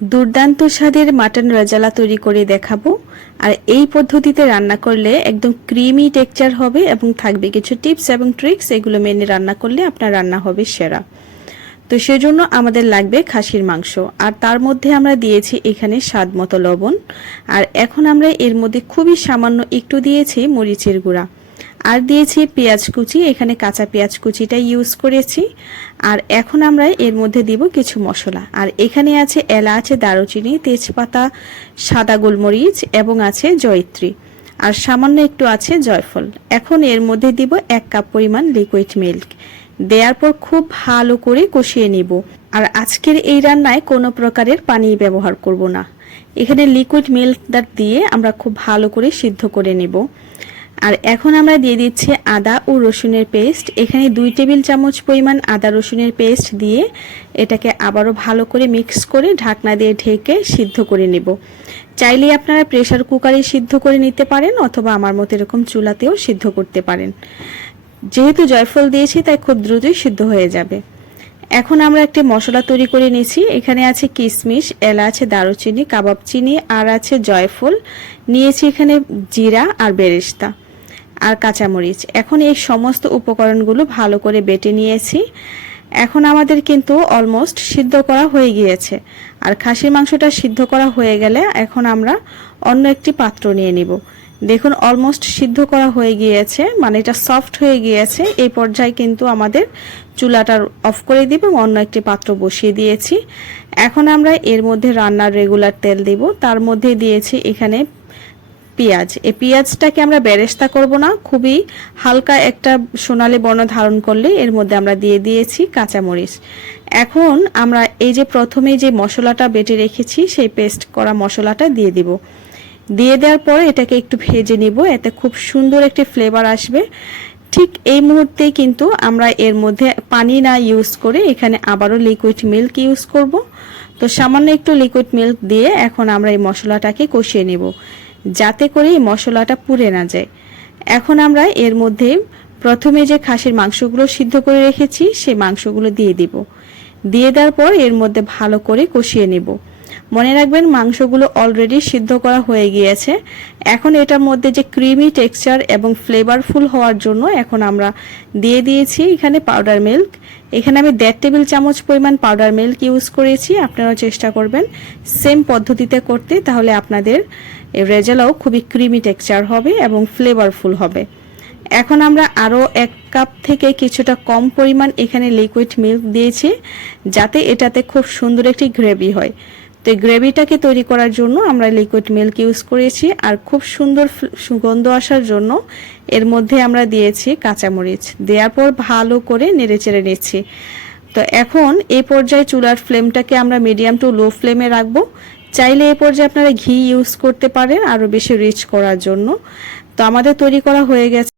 দুর্দান্ত স্বাদের মাটন রাজালা তৈরি করে দেখাবো। আর এই পদ্ধতিতে রান্না করলে একদম ক্রিমি টেক্সচার হবে এবং থাকবে কিছু টিপস এবং ট্রিক্স, এগুলো মেনে রান্না করলে আপনার রান্না হবে সেরা। তো সেজন্য আমাদের লাগবে খাসির মাংস। আর তার মধ্যে আমরা দিয়েছি এখানে স্বাদ মতো লবণ। আর এখন আমরা এর মধ্যে খুবই সামান্য একটু দিয়েছি মরিচের গুঁড়া। আর দিয়েছি পেঁয়াজ কুচি, এখানে কাঁচা পেঁয়াজ কুচিটা ইউজ করেছি। আর এখন আমরা এর মধ্যে দিব কিছু মশলা। আর এখানে আছে এলাচ, দারুচিনি, তেজপাতা, সাদা গোলমরিচ এবং আছে জয়ত্রী। আর সামান্য একটু আছে জয়ফল। এখন এর মধ্যে দিব এক কাপ পরিমাণ লিকুইড মিল্ক দেওয়ার পর খুব ভালো করে কষিয়ে নিব। আর আজকের এই রান্নায় কোনো প্রকারের পানি ব্যবহার করব না। এখানে লিকুইড মিল্ক দিয়ে আমরা খুব ভালো করে সিদ্ধ করে নেব। আর এখন আমরা দিয়ে দিচ্ছি আদা ও রসুনের পেস্ট। এখানে দুই টেবিল চামচ পরিমাণ আদা রসুনের পেস্ট দিয়ে এটাকে আবারও ভালো করে মিক্স করে ঢাকনা দিয়ে ঢেকে সিদ্ধ করে নেব। চাইলে আপনারা প্রেশার কুকারে সিদ্ধ করে নিতে পারেন অথবা আমার মতো এরকম চুলাতেও সিদ্ধ করতে পারেন। যেহেতু জয়ফল দিয়েছি, তাই খুব দ্রুতই সিদ্ধ হয়ে যাবে। এখন আমরা একটি মশলা তৈরি করে নিয়েছি। এখানে আছে কিশমিশ এলাচ, দারুচিনি, কাবাব চিনি, আর আছে জয়ফল। নিয়েছি এখানে জিরা আর বেরেস্তা। আর কাঁচামরিচ। এখন এই সমস্ত উপকরণগুলো ভালো করে বেটে নিয়েছি। এখন আমাদের কিন্তু অলমোস্ট সিদ্ধ করা হয়ে গিয়েছে। আর খাসির মাংসটা সিদ্ধ করা হয়ে গেলে এখন আমরা অন্য একটি পাত্র নিয়ে নিব। দেখুন অলমোস্ট সিদ্ধ করা হয়ে গিয়েছে মানে এটা সফট হয়ে গিয়েছে। এই পর্যায়ে কিন্তু আমাদের চুলাটা অফ করে দিব এবং অন্য একটি পাত্র বসিয়ে দিয়েছি। এখন আমরা এর মধ্যে রান্নার রেগুলার তেল দিব। তার মধ্যে দিয়েছি এখানে পেঁয়াজ। এই পেঁয়াজটাকে আমরা বেরেস্তা করব না, খুবই হালকা একটা সোনালি বর্ণ ধারণ করলে এর মধ্যে আমরা দিয়ে দিয়েছি কাঁচামরিচ। এখন আমরা এই যে প্রথমে যে মশলাটা বেটে রেখেছি, সেই পেস্ট করা মশলাটা দিয়ে দিব। দিয়ে দেওয়ার পরে এটাকে একটু ভেজে নিব, এতে খুব সুন্দর একটি ফ্লেভার আসবে। ঠিক এই মুহূর্তেই কিন্তু আমরা এর মধ্যে পানি না ইউজ করে এখানে আবারও লিকুইড মিল্ক ইউজ করব। তো সামান্য একটু লিকুইড মিল্ক দিয়ে এখন আমরা এই মশলাটাকে কষিয়ে নেব। যাতে করে মশলাটা পুড়ে না যায়। এখন আমরা এর মধ্যে প্রথমে যে খাসির মাংসগুলো সিদ্ধ করে রেখেছি, সেই মাংসগুলো দিয়ে দিব। দিয়ে দেওয়ার পর এর মধ্যে ভালো করে কষিয়ে নেব। মনে রাখবেন মাংসগুলো অলরেডি সিদ্ধ করা হয়ে গিয়েছে। এখন এটার মধ্যে যে ক্রিমি টেক্সচার এবং ফ্লেভারফুল হওয়ার জন্য এখন আমরা দিয়ে দিয়েছি এখানে পাউডার মিল্ক এখানে আমি দেড় টেবিল চামচ পরিমাণ পাউডার মিল্ক ইউজ করেছি, আপনারাও চেষ্টা করবেন সেম পদ্ধতিতে করতে, তাহলে আপনাদের রেজালাও খুবই ক্রিমি টেক্সচার হবে এবং ফ্লেভারফুল হবে। এখন আমরা আরও এক কাপ থেকে কিছুটা কম পরিমাণ এখানে লিকুইড মিল্ক দিয়েছি, যাতে এটাতে খুব সুন্দর একটি গ্রেভি হয়। তো গ্রেভিটাকে তৈরি করার জন্য আমরা লিকুইড মিল্ক ইউজ করেছি আর খুব সুন্দর সুগন্ধ আসার জন্য এর মধ্যে আমরা দিয়েছি কাঁচামরিচ। দেওয়ার পর ভালো করে নেড়ে চেড়ে নিচ্ছি। তো এখন এই পর্যায়ে চুলার ফ্লেমটাকে আমরা মিডিয়াম টু লো ফ্লেমে রাখব। চাইলে এই পর্যায়ে আপনারা ঘি ইউজ করতে পারেন আরও বেশি রিচ করার জন্য। তো আমাদের তৈরি করা হয়ে গেছে।